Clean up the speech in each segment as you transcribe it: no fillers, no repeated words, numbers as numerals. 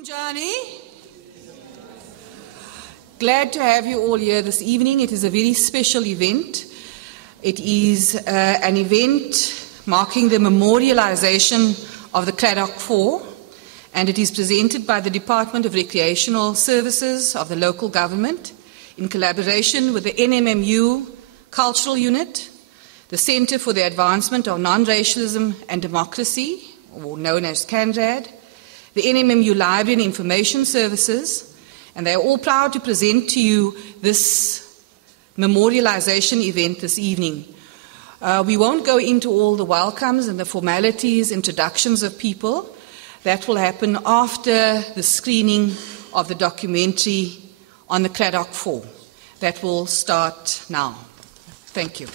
Kunjani. Glad to have you all here this evening. It is a very special event. It is an event marking the memorialization of the Cradock 4, and it is presented by the Department of Recreational Services of the local government in collaboration with the NMMU Cultural Unit, the Centre for the Advancement of Non-Racialism and Democracy, or known as Canrad, the NMMU Library and Information Services, and they are all proud to present to you this memorialization event this evening. We won't go into all the welcomes and the formalities, introductions of people. That will happen after the screening of the documentary on the Cradock 4. That will start now. Thank you.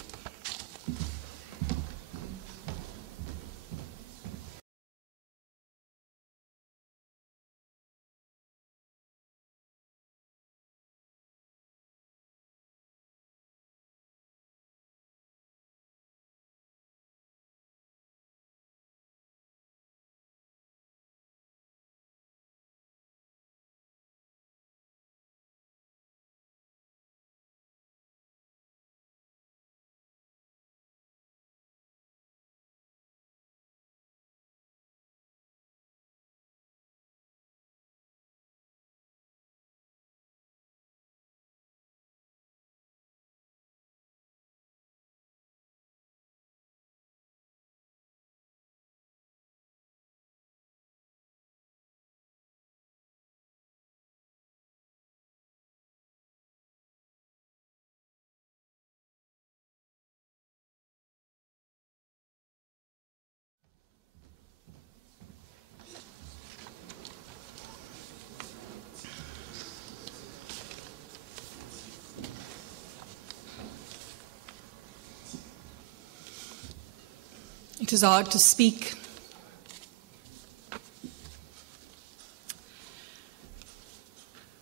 It is hard to speak.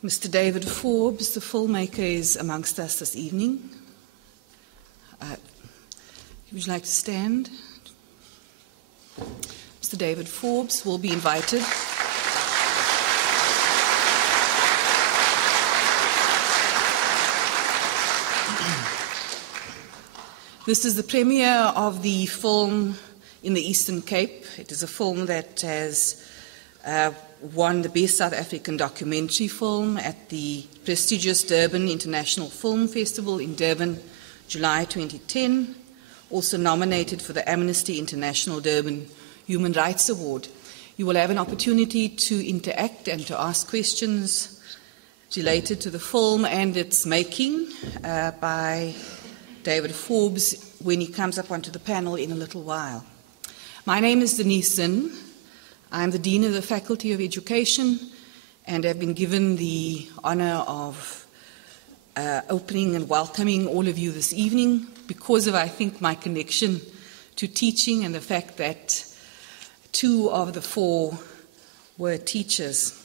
Mr. David Forbes, the filmmaker, is amongst us this evening. Would you like to stand? Mr. David Forbes will be invited. This is the premiere of the film in the Eastern Cape. It is a film that has won the Best South African Documentary Film at the prestigious Durban International Film Festival in Durban, July 2010. Also nominated for the Amnesty International Durban Human Rights Award. You will have an opportunity to interact and to ask questions related to the film and its making by David Forbes when he comes up onto the panel in a little while. My name is Denise Zinn. I'm the Dean of the Faculty of Education and have been given the honor of opening and welcoming all of you this evening because of, I think, my connection to teaching and the fact that 2 of the 4 were teachers.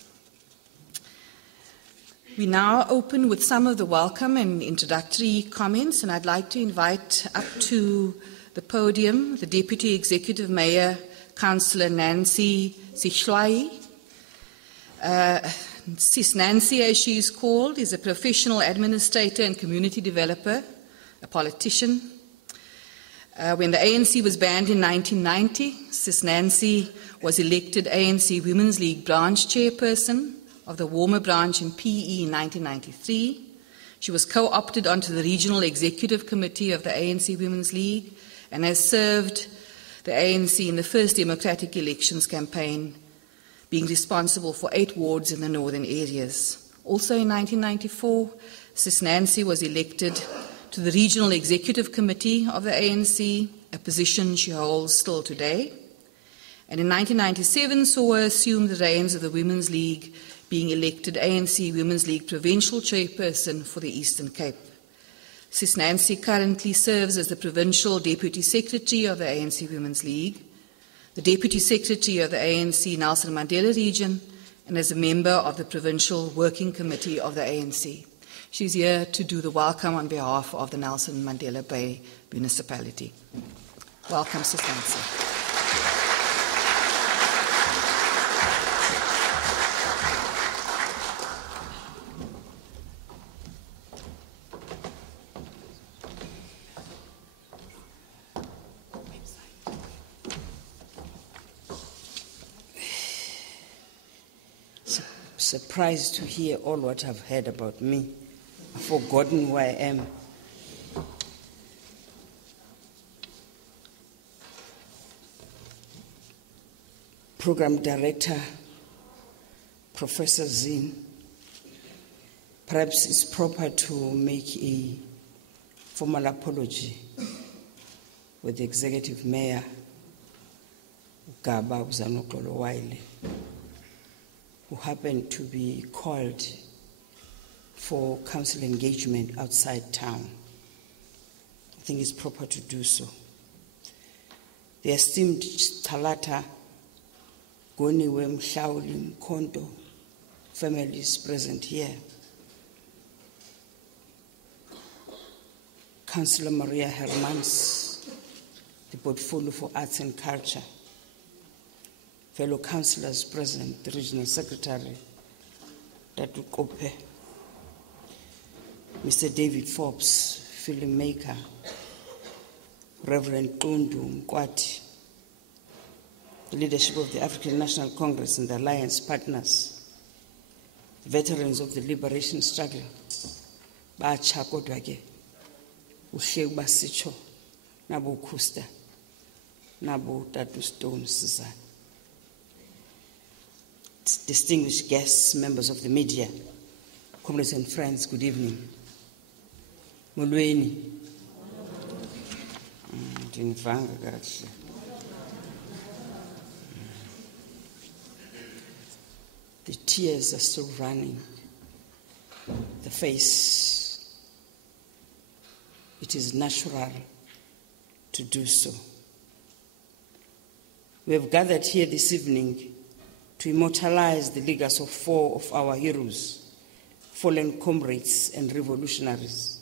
We now open with some of the welcome and introductory comments, and I'd like to invite up to the podium the Deputy Executive Mayor, Councillor Nancy Sichlwai. Sis Nancy, as she is called, is a professional administrator and community developer, a politician. When the ANC was banned in 1990, Sis Nancy was elected ANC Women's League branch chairperson of the Warmer branch in PE in 1993. She was co-opted onto the Regional Executive Committee of the ANC Women's League and has served the ANC in the first democratic elections campaign, being responsible for 8 wards in the northern areas. Also in 1994, Sis Nancy was elected to the Regional Executive Committee of the ANC, a position she holds still today. And in 1997 saw her assume the reins of the Women's League, being elected ANC Women's League Provincial Chairperson for the Eastern Cape. Sis Nancy currently serves as the Provincial Deputy Secretary of the ANC Women's League, the Deputy Secretary of the ANC Nelson Mandela Region, and as a member of the Provincial Working Committee of the ANC. She's here to do the welcome on behalf of the Nelson Mandela Bay Municipality. Welcome, Sis Nancy. surprised to hear all what I've heard about me. I've forgotten who I am. Program Director, Professor Zin, perhaps it's proper to make a formal apology with the Executive Mayor, Gaba Uzanokolo Waile, who happened to be called for council engagement outside town. I think it's proper to do so. The esteemed Talata, Goniwe, Mhlauli, Mkhonto families present here. Councillor Maria Hermans, the Portfolio for Arts and Culture. Fellow councillors present, the Regional Secretary, Datu Kope, Mr. David Forbes, filmmaker, Reverend Tundu Mkwati, the leadership of the African National Congress and the alliance partners, the veterans of the liberation struggle, Bacha Kodwage, Usheu Basicho, Nabu Kusta, Nabu Tatu Stone Susan. Distinguished guests, members of the media, comrades and friends, good evening. Mulweni. The tears are still running. The face, it is natural to do so. We have gathered here this evening to immortalize the legacy of 4 of our heroes, fallen comrades and revolutionaries.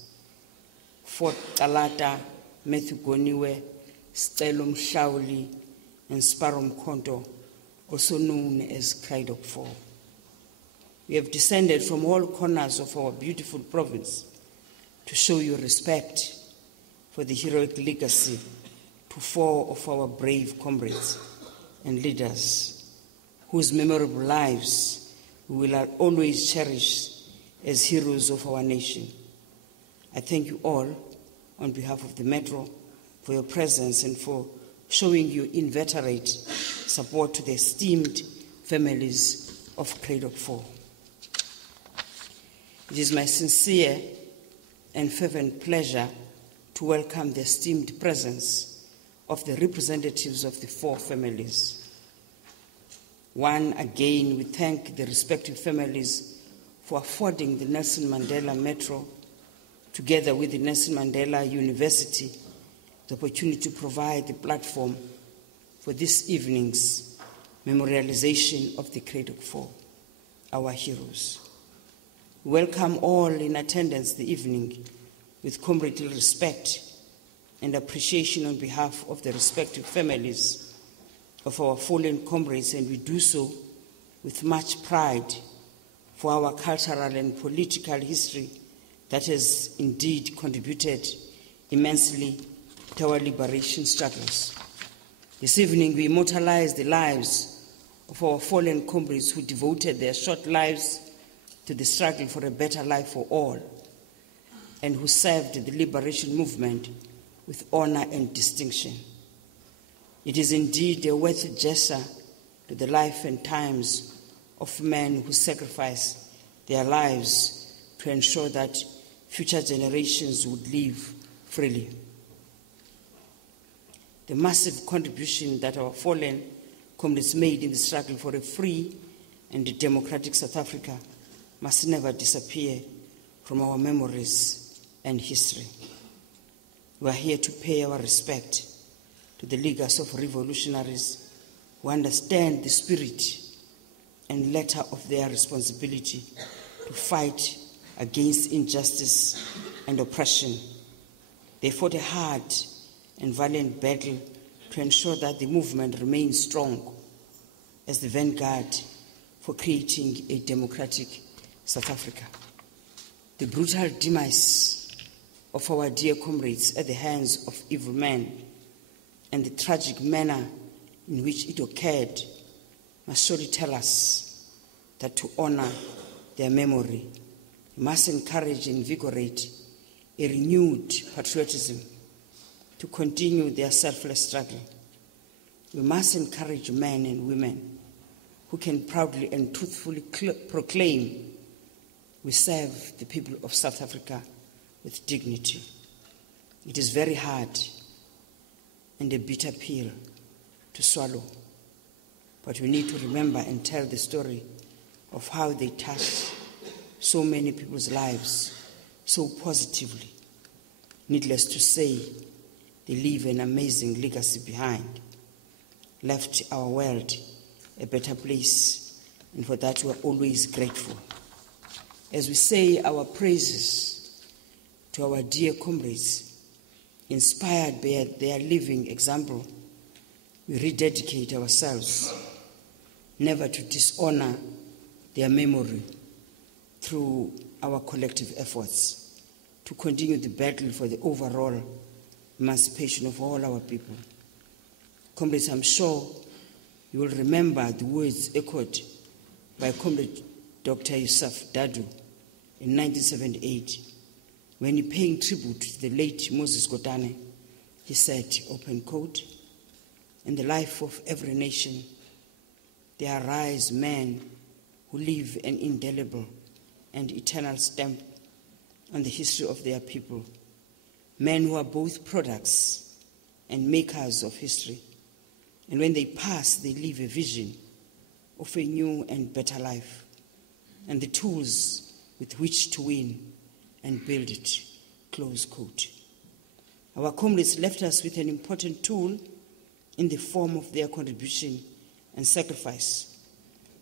Fort Talata, Matthew Goniwe, Stelo Mhlauli, and Sparrow Mkhonto, also known as Cradock 4. We have descended from all corners of our beautiful province to show you respect for the heroic legacy to 4 of our brave comrades and leaders, whose memorable lives we will always cherish as heroes of our nation. I thank you all on behalf of the Metro for your presence and for showing your inveterate support to the esteemed families of Cradock 4. It is my sincere and fervent pleasure to welcome the esteemed presence of the representatives of the 4 families. One, again, we thank the respective families for affording the Nelson Mandela Metro, together with the Nelson Mandela University, the opportunity to provide the platform for this evening's memorialization of the Cradock 4, our heroes. We welcome all in attendance the evening with comradely respect and appreciation on behalf of the respective families of our fallen comrades, and we do so with much pride for our cultural and political history that has indeed contributed immensely to our liberation struggles. This evening we immortalize the lives of our fallen comrades who devoted their short lives to the struggle for a better life for all, and who served the liberation movement with honor and distinction. It is indeed a worthy gesture to the life and times of men who sacrifice their lives to ensure that future generations would live freely. The massive contribution that our fallen comrades made in the struggle for a free and a democratic South Africa must never disappear from our memories and history. We are here to pay our respect to the legacy of revolutionaries who understand the spirit and letter of their responsibility to fight against injustice and oppression. They fought a hard and valiant battle to ensure that the movement remains strong as the vanguard for creating a democratic South Africa. The brutal demise of our dear comrades at the hands of evil men and the tragic manner in which it occurred must surely tell us that to honor their memory, we must encourage and invigorate a renewed patriotism to continue their selfless struggle. We must encourage men and women who can proudly and truthfully proclaim, "We serve the people of South Africa with dignity." It is very hard and a bitter pill to swallow, but we need to remember and tell the story of how they touched so many people's lives so positively. Needless to say, they leave an amazing legacy behind, left our world a better place, and for that we are always grateful. As we say our praises to our dear comrades, inspired by their living example, we rededicate ourselves never to dishonor their memory through our collective efforts to continue the battle for the overall emancipation of all our people. Comrades, I'm sure you will remember the words echoed by Comrade Dr. Yusuf Dadoo in 1978, when he paying tribute to the late Moses Kotane. He said, open quote, "In the life of every nation, there arise men who leave an indelible and eternal stamp on the history of their people, men who are both products and makers of history. And when they pass, they leave a vision of a new and better life and the tools with which to win and build it," close quote. Our comrades left us with an important tool in the form of their contribution and sacrifice,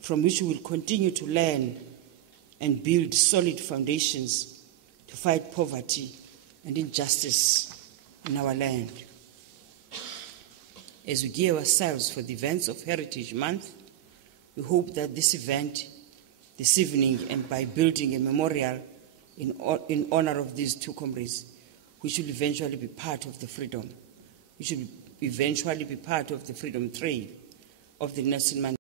from which we will continue to learn and build solid foundations to fight poverty and injustice in our land. As we gear ourselves for the events of Heritage Month, we hope that this event, this evening, and by building a memorial in honor of these two comrades, which will eventually be part of the freedom, which will eventually be part of the freedom trail of the Nelson Mandela